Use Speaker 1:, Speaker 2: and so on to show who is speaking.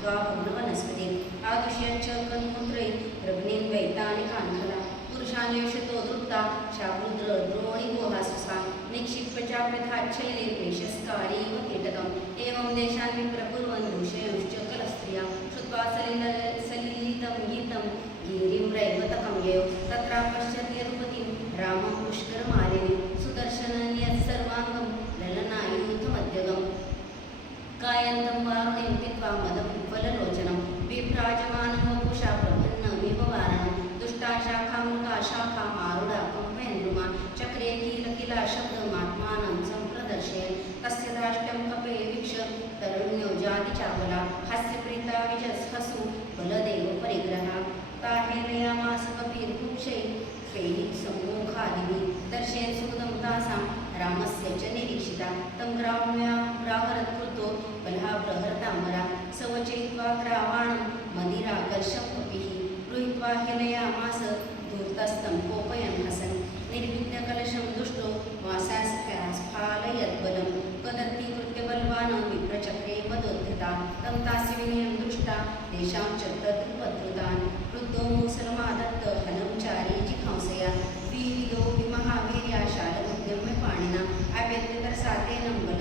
Speaker 1: द्वा वनस्पती आदुष्यांच आदुष्यच्च रग्नीन वैता आणि कान्धला पुरुषान्वेषतो दृप्ता शाकुद्र द्रोणी गुहाससा निक्षिप्य चाप्रथाच्छैले पेशस्कारीव कीटकम्. एवं देशान् विप्रकुर्वन् दूषयंश्च कलस्त्रिया. श्रुत्वा सलिल सलिलितं गीतं गिरिं रैवतकं ययो तत्रापश्यत् यदुपतिं रामं पुष्करमालिनी. सुदर्शनं यत्सर्वाङ्गं ललनायूथमद्यगम् कायन्तं वारुणीं पीत्वा मदं विफललोचनं विभ्राजमानं वपुषा प्रपन्नमिव वारणं दुष्टा शाखा मृगा शाखा मारुडा कम्पयन्द्रुमा चक्रे किल किला शब्दमात्मानं सम्प्रदर्शयन् तस्य दाष्ट्यं कपे वीक्ष तरुण्यो जातिचावला हास्यप्रीता विजस्हसु बलदेव परिग्रहा। ताहेनयामास कपिर्पुक्षै फैः सम्मुखादिवि दर्शयन् सुदं तासां रामस्य च निरीक्षिता। तं ग्राम्या कृपाहिनयामास धूर्तस्थं कोपयन् हसन् निर्विघ्नकलशं दुष्टो वासास्फालयत् बलं त्वदत्ति कृत्यबलवानं विप्रचक्रे मदोद्धता तं तास्य विनयं दृष्टा तेषां च तत्पत्रुतान् वृद्धो मुसलमादत्त हनमचारी जिघांसया। वीरिदो विमहावीर्या शालमुद्यम्य पाणिना अव्यक्तप्रसातेनं बलम्।